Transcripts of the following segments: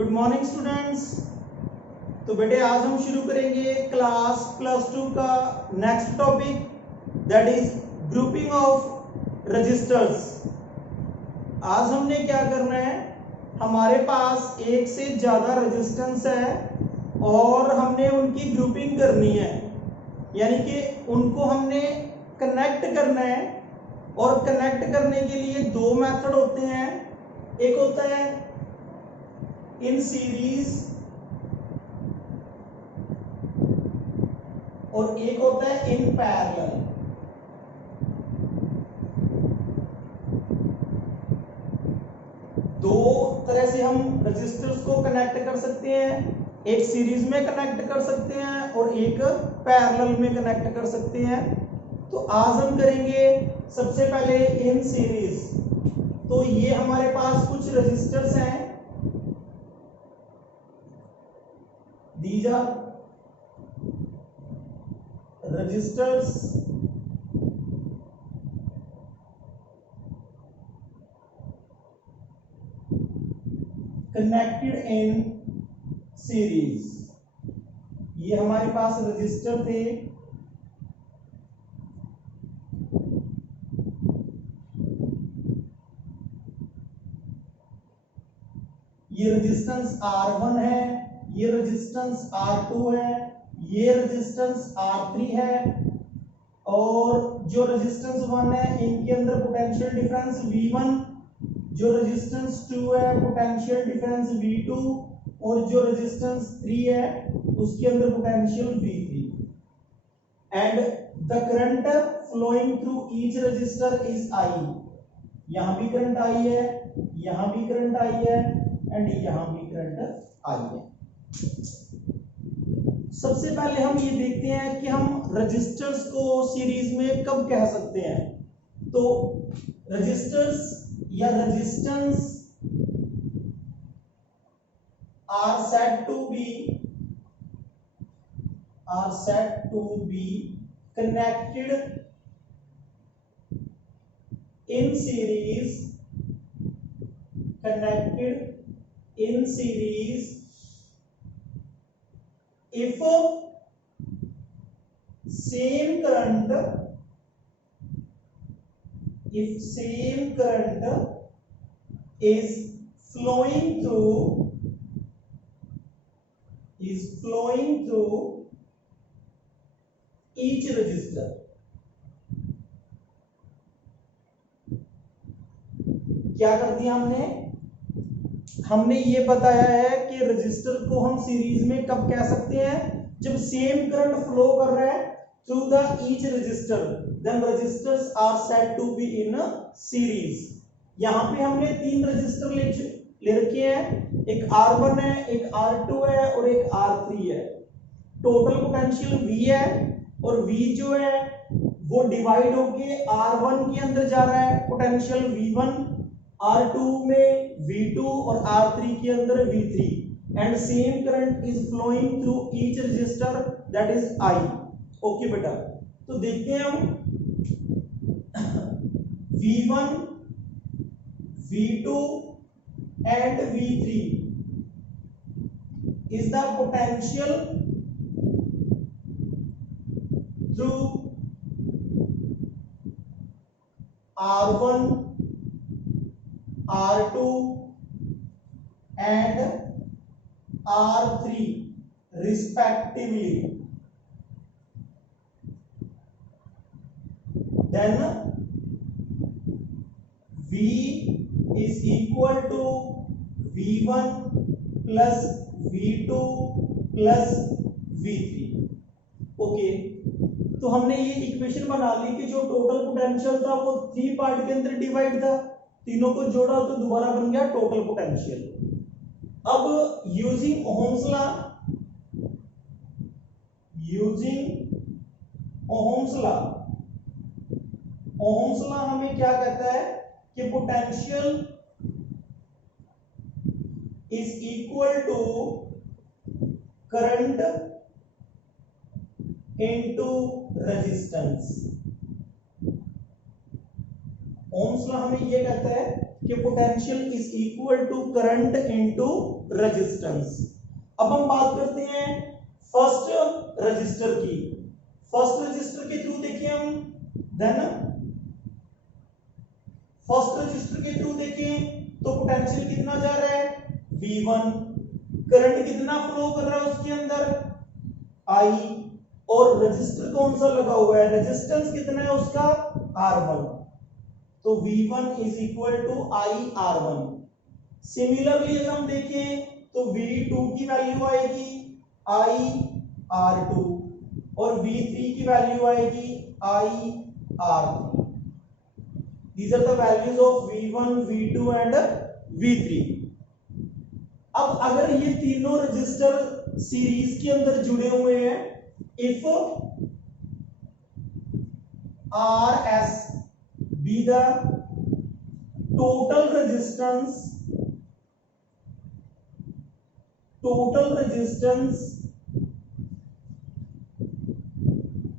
Good morning students. तो बेटे आज हम शुरू करेंगे क्लास +2 का next topic, that is grouping of resistors. आज हमने क्या करना है, हमारे पास एक से ज्यादा रेजिस्टेंस है और हमने उनकी ग्रुपिंग करनी है, यानी कि उनको हमने कनेक्ट करना है। और कनेक्ट करने के लिए दो मेथड होते हैं, एक होता है इन सीरीज और एक होता है इन पैरेलल। दो तरह से हम रजिस्टर्स को कनेक्ट कर सकते हैं, एक सीरीज में कनेक्ट कर सकते हैं और एक पैरेलल में कनेक्ट कर सकते हैं। तो आज हम करेंगे सबसे पहले इन सीरीज। तो ये हमारे पास कुछ रजिस्टर्स हैं, these are registers connected in series। ये हमारे पास रजिस्टर थे, ये रेजिस्टेंस R1 है, ये रेजिस्टेंस R2 है, ये रेजिस्टेंस R3 है और जो रेजिस्टेंस 1 है इनके अंदर पोटेंशियल डिफरेंस V1, जो रेजिस्टेंस 2 है पोटेंशियल डिफरेंस V2 और जो रेजिस्टेंस 3 है उसके अंदर potential V3। And the current flowing through each resistor is I। यहां भी करंट I है, यहां भी करंट I है एंड यहां भी करंट I है। सबसे पहले हम ये देखते हैं कि हम रजिस्टर्स को सीरीज में कब कह सकते हैं। तो रजिस्टर्स या resistance are said to be connected in series if same current is flowing through each register। क्या कर दिया हमने ये बताया है कि रजिस्टर को हम सीरीज में कब कह सकते हैं, जब सेम करंट फ्लो कर रहा है through the each resistor, then resistors are said to be in series. यहां पे हमने तीन रजिस्टर ले रखे हैं, एक R1 है, एक R2 है और एक R3 है। टोटल पोटेंशियल V है और V जो है वो डिवाइड होके R1 के अंदर जा रहा है पोटेंशियल V1, R2 में V2 और R3 के अंदर V3 and same current is flowing through each resistor, that is I। Okay बेटा, तो देखते हैं हम V1, V2 and V3 is the potential through R1, R2 and R3 respectively। Then V is equal to V1 plus V2 plus V3। Okay, तो हमने ये equation बना ली कि जो टोटल पोटेंशियल था वो 3 पार्ट के अंदर डिवाइड था, तीनों को जोड़ा तो दोबारा बन गया टोटल पोटेंशियल। अब यूजिंग ओहम्स लॉ हमें क्या कहता है कि potential is equal to current into resistance. Ohm's law हमें ये कहता है कि potential is equal to current into resistance. अब हम बात करते हैं फर्स्ट रजिस्टर की। फर्स्ट रजिस्टर के थ्रू देखिए हम, देन फर्स्ट रजिस्टर के थ्रू देखें तो पोटेंशियल कितना जा रहा है V1, करंट कितना फ्लो कर रहा है उसके अंदर I, और रजिस्टर कौन सा लगा हुआ है, रेजिस्टेंस कितना है उसका R1, तो V1 is equal to IR1। Similarly अगर हम देखें तो V2 की वैल्यू आएगी IR2 और V3 की वैल्यू आएगी IR3। These are the values of V1, V2 and V3। अब अगर ये तीनों रजिस्टर सीरीज के अंदर जुड़े हुए हैं, if RS be the total resistance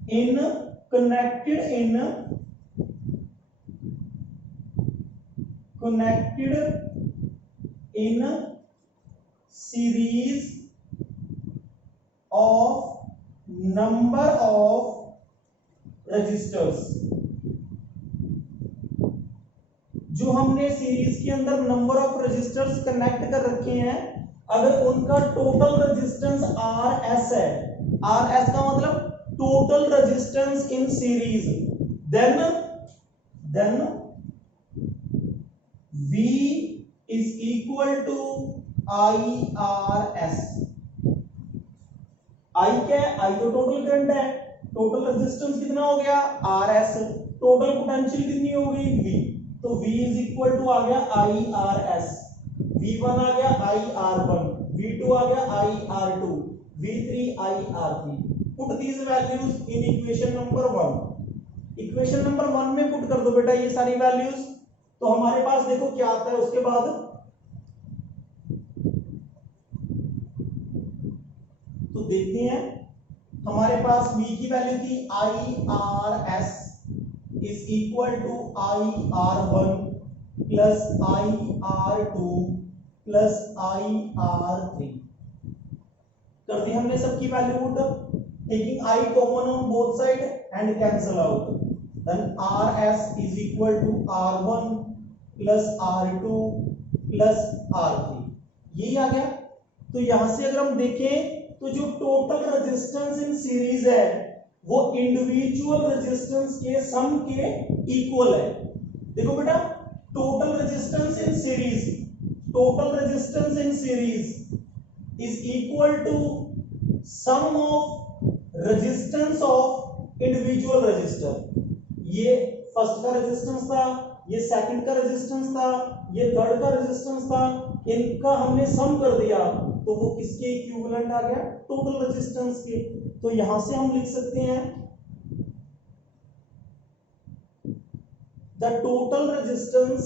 in connected in series of number of registers, जो हमने सीरीज के अंदर नंबर ऑफ रजिस्टर्स कनेक्ट कर रखे हैं, अगर उनका टोटल रेजिस्टेंस RS है, RS का मतलब total resistance in series, then V is equal to IRS। I क्या है, I तो टोटल करंट है, टोटल रेजिस्टेंस कितना हो गया RS, टोटल पोटेंशियल कितनी हो गई V, तो V इज इक्वल टू आ गया IRS, V1 आ गया IR1, V2 आ गया IR2, V3 IR3। Put these values in equation number 1। Equation number 1 में पुट कर दो बेटा ये सारी वैल्यूज, तो हमारे पास देखो क्या आता है उसके बाद, तो देखते हैं हमारे पास V की वैल्यू थी IRS is equal to IR1 plus IR2 plus IR3। कर दी हमने सबकी value put, taking I common on both side and cancel out, then RS is equal to R1 plus R2 plus R3, यही आ गया। तो यहां से अगर हम देखें तो जो टोटल रेजिस्टेंस इन सीरीज है वो इंडिविजुअल रेजिस्टेंस के सम के इक्वल है। देखो बेटा, total resistance in series is equal to sum of resistance of individual resistor. ये फर्स्ट का रेजिस्टेंस था, ये सेकंड का रेजिस्टेंस था, ये थर्ड का रेजिस्टेंस था, इनका हमने सम कर दिया तो वो किसके इक्विवेलेंट आ गया, टोटल रेजिस्टेंस के। तो यहां से हम लिख सकते हैं the total resistance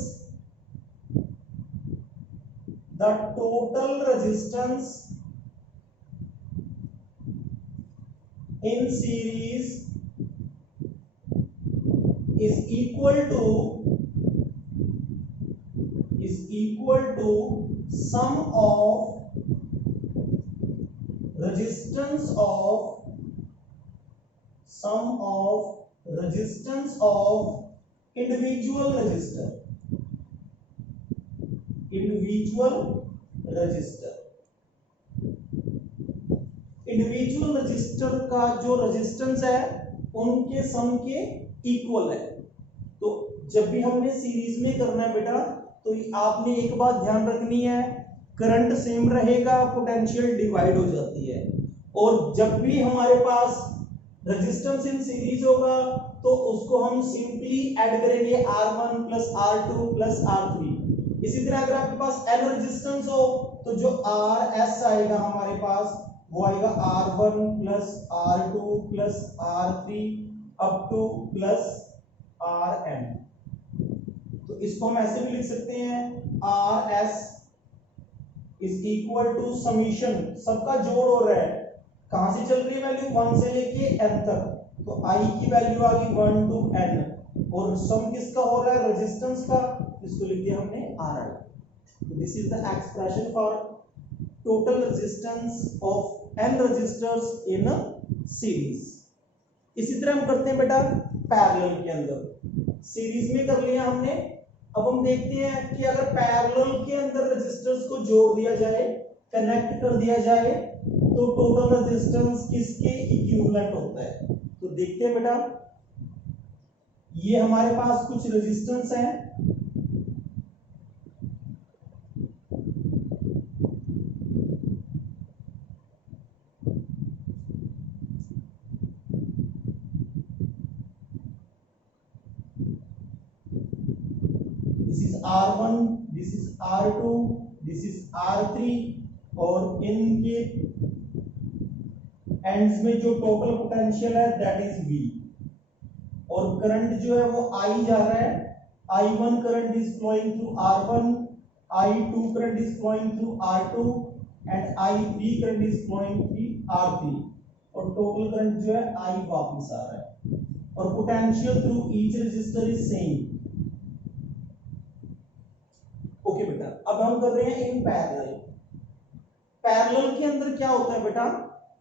in series is equal to sum of resistance of individual resistor। Individual register का जो रेजिस्टेंस है उनके सम के इक्वल है। तो जब भी हमने सीरीज में करना है बेटा, तो आपने एक बात ध्यान रखनी है, करंट सेम रहेगा, पोटेंशियल डिवाइड हो जाती है, और जब भी हमारे पास रेजिस्टेंस इन सीरीज होगा तो उसको हम सिंपली ऐड करेंगे R1 plus R2 plus R3। इसी तरह अगर आपके पास N रेजिस्टेंस हो तो जो RS आएगा हमारे पास वो आएगा R1 plus R2 plus R3 up two plus Rn। तो इसको हम ऐसे भी लिख सकते हैं RS is equal to summation, सबका जोड़ हो रहा है, कहां से चल रही है वैल्यू 1 से लेके n तक, तो I की वैल्यू आ गई 1 to n, और सम किसका हो रहा है, रेजिस्टेंस का, इसको लिख दिया हमने Ri। तो this is the expression for total resistance of n resistors in series. इसी तरह हम करते हैं बेटा पैरेलल के अंदर। सीरीज में कर लिया हमने, अब हम देखते हैं कि अगर पैरेलल के अंदर रेजिस्टर्स को जोड़ दिया जाए, कनेक्ट कर दिया जाए, तो टोटल रेजिस्टेंस किसके इक्विवेलेंट होता है। तो देखते हैं बेटा, ये हमारे पास कुछ रेजिस्टेंस हैं, R1, this is R2, this is R3, और इनके एंड्स में जो टोटल पोटेंशियल है दैट इज V, और करंट जो है वो I जा रहा है। I1 current is flowing through R1, I2 current is flowing through R2 and I3 current is flowing through R3, और टोटल करंट जो है I वापस आ रहा है, और potential through each resistor is same. Okay बेटा, अब हम कर रहे हैं इन पैरेलल। पैरेलल के अंदर क्या होता है बेटा,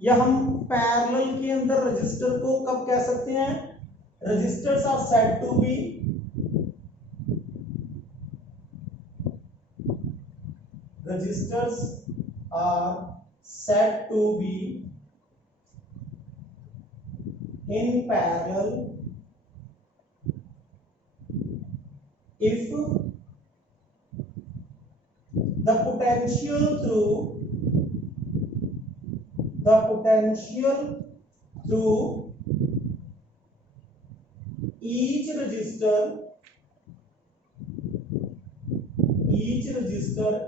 या हम पैरेलल के अंदर रजिस्टर को कब कह सकते हैं, resistors are said to be in parallel if the potential through each resistor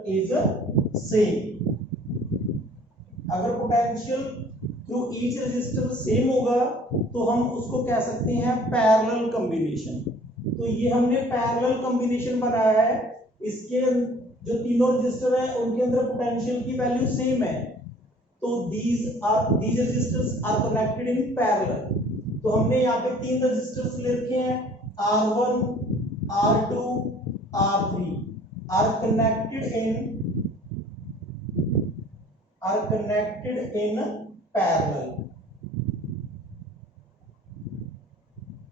is same। अगर potential through each register same होगा तो हम उसको कह सकते हैं पैरेलल कॉम्बिनेशन। तो ये हमने पैरेलल कॉम्बिनेशन बनाया है, इसके जो तीनों रजिस्टर हैं उनके अंदर पोटेंशियल की वैल्यू सेम है, तो these resistors are connected in parallel। तो हमने यहाँ पे तीन रजिस्टर्स ले रखे हैं, R1, R2, R3 are connected in parallel।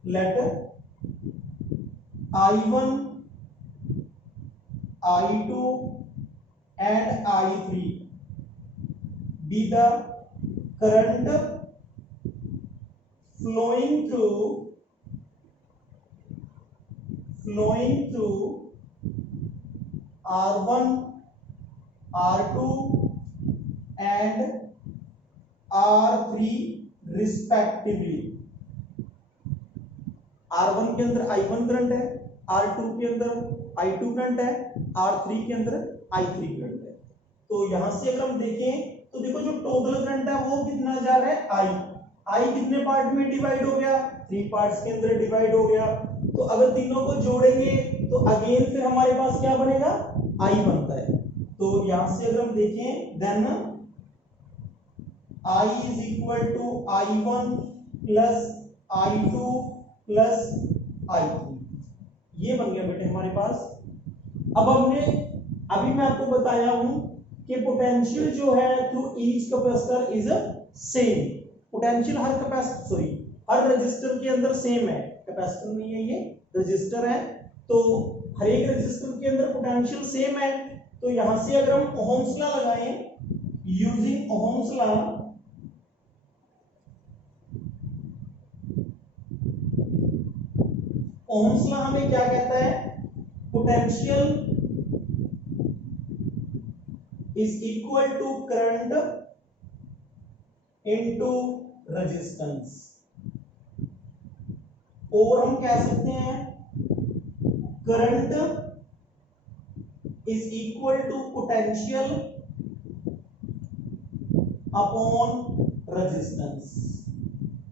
Let I1, I2 and I3 be the current flowing through R1, R2 and R3 respectively। R1 के अंदर I1 करंट है, R2 के अंदर I2 करंट है, R3 के अंदर I3 करंट है। तो यहां से अगर हम देखें तो देखो जो टोटल करंट है वो कितना जा रहा है I कितने पार्ट में डिवाइड हो गया, 3 पार्ट्स के अंदर डिवाइड हो गया। तो अगर तीनों को जोड़ेंगे तो अगेन फिर हमारे पास क्या बनेगा, I बनता है। तो यहां से अगर हम देखें then I is equal to I1 plus I2 plus I3, ये बन गया बेटे हमारे पास। अब अभी मैं आपको बताया हूं कि पोटेंशियल जो है through each capacitor is same. Potential her register के अंदर सेम है, कैपेसिटर नहीं है ये रजिस्टर है, तो हर एक रजिस्टर के अंदर पोटेंशियल सेम है। तो यहां से अगर हम ओहम्स लॉ लगाएं, using Ohm's law, Ohm's law हमें क्या कहता है, potential is equal to current into resistance, और हम कह सकते हैं current is equal to potential upon resistance.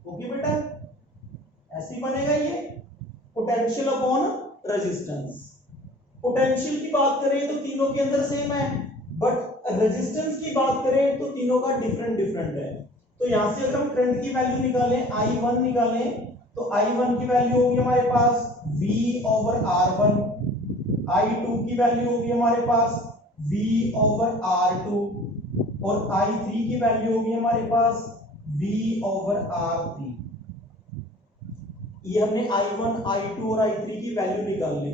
Okay बेटा, ऐसे ही बनेगा ये, पोटेंशियल अपॉन रेजिस्टेंस। पोटेंशियल की बात करें तो तीनों के अंदर सेम है, बट रेजिस्टेंस की बात करें तो तीनों का डिफरेंट है। तो यहां से अगर हम करंट की वैल्यू निकालें, I1 निकालें, तो I1 की वैल्यू होगी हमारे पास V over R1, I2 की वैल्यू होगी हमारे पास V/R2 और I3 की वैल्यू होगी हमारे पास V/R3। ये हमने I1, I2 और I3 की वैल्यू निकाल ली।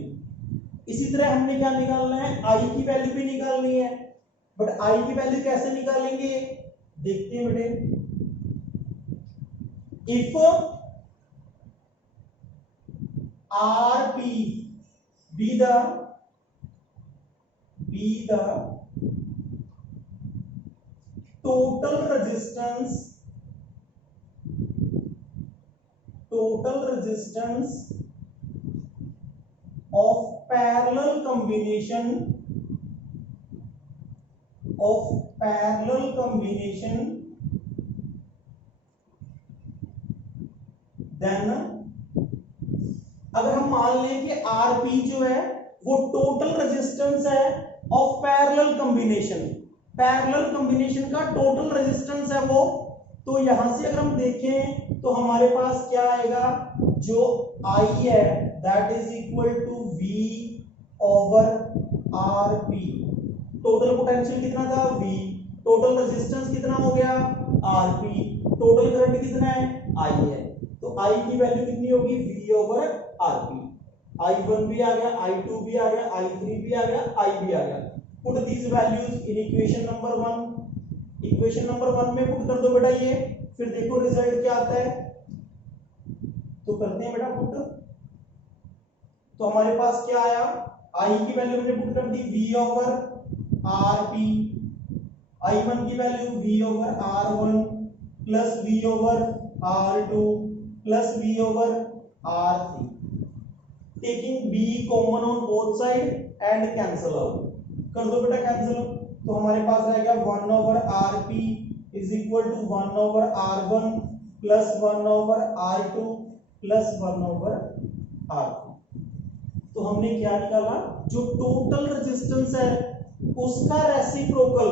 इसी तरह हमने क्या निकालना है, I की वैल्यू भी निकालनी है। बट I की वैल्यू कैसे निकालेंगे, देखते हैं बेटे। If RP be the total resistance of parallel combination then, अगर हम मान लें कि RP जो है वो टोटल रेजिस्टेंस है ऑफ पैरेलल कॉम्बिनेशन का टोटल रेजिस्टेंस है वो, तो यहां से अगर हम देखें तो हमारे पास क्या आएगा, जो I है that is equal to V/RP। Total potential कितना था V, टोटल रेजिस्टेंस कितना हो गया RP, टोटल करंट कितना है I है, तो I की वैल्यू कितनी होगी V/RP। I1 भी आ गया, I2 भी आ गया, I3 भी आ गया, I भी आ गया। Put these values in equation number 1। Equation number 1 में पुट कर दो बेटा ये, फिर देखो रिजल्ट क्या आता है। तो करते हैं बेटा पुट। तो हमारे पास क्या आया, I की वैल्यू हमने पुट कर दी V/RP, I1 की value V/R1 plus V/R2 plus V/R3, taking B common on both side and cancel out. कर दो बेटा कैंसल, तो हमारे पास रहेगा 1/RP is equal to 1/R1 plus 1/R2 plus 1/R3। तो हमने क्या निकाला, जो टोटल रेजिस्टेंस है उसका रेसिप्रोकल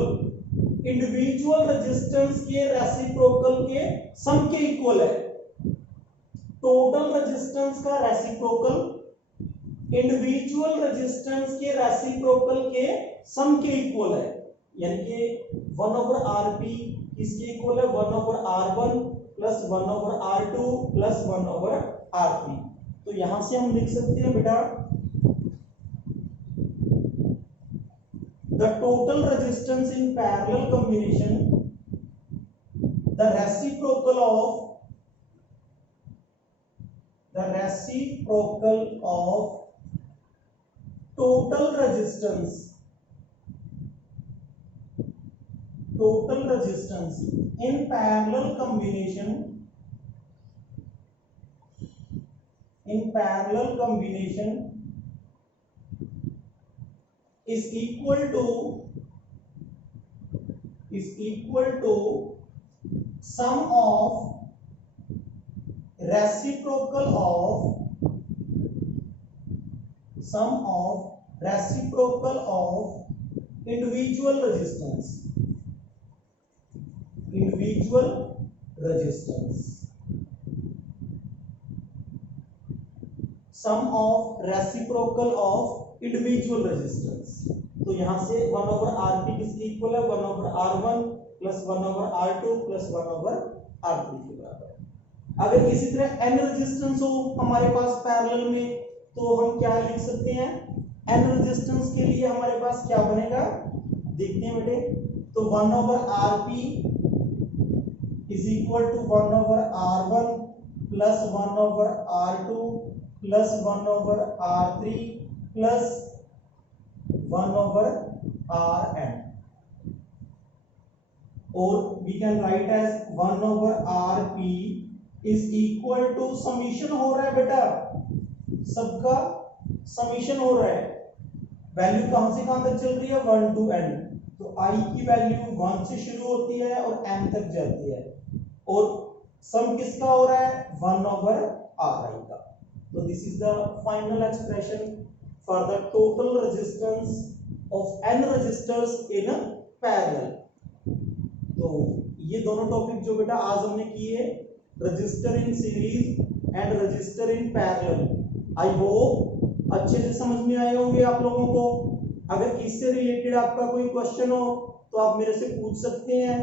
इंडिविजुअल रेजिस्टेंस के रेसिप्रोकल के सम के इक्वल है। टोटल रेजिस्टेंस का रेसिप्रोकल इंडिविजुअल रेजिस्टेंस के रेसिप्रोकल के सम के इक्वल है, यानी कि 1/RP इसके इक्वल है 1/R1 plus 1/R2 plus 1/R3। तो यहां से हम लिख सकते हैं बेटा the total resistance in parallel combination, the reciprocal of total resistance in parallel combination is equal to sum of reciprocal of individual resistance sum of reciprocal of individual resistance। तो यहां से 1/RP किसके इक्वल है 1/R1 plus 1/R2 plus 1/R3 के बराबर है। अगर इसी तरह n रेजिस्टेंस हो हमारे पास पैरेलल में, तो हम क्या लिख सकते हैं, n रेजिस्टेंस के लिए हमारे पास क्या बनेगा, देखते हैं बेटे। तो 1/RP is equal to 1/R1 plus 1/R2 plus 1/R3 plus 1/Rn, और we can write as 1/RP is equal to summation हो रहा है बेटा, सबका समीशन हो रहा है। वैल्यू कहां से कहां तक चल रही है 1 to n, तो I की वैल्यू 1 से शुरू होती है और n तक जाती है, और सम किसका हो रहा है 1/Ri का। तो this is the final expression for the total resistance of n resistors in a parallel। तो ये दोनों टॉपिक जो बेटा आज हमने किए, register in series and register in parallel, I hope अच्छे से समझ में आए होंगे आप लोगों को। अगर इससे रिलेटेड आपका कोई क्वेश्चन हो तो आप मेरे से पूछ सकते हैं।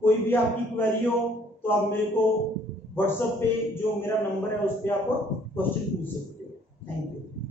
कोई भी आपकी क्वेरी हो तो आप मेरे को व्हाट्सएप पे जो मेरा नंबर है उस पर आप क्वेश्चन पूछ सकते हो। Thank you.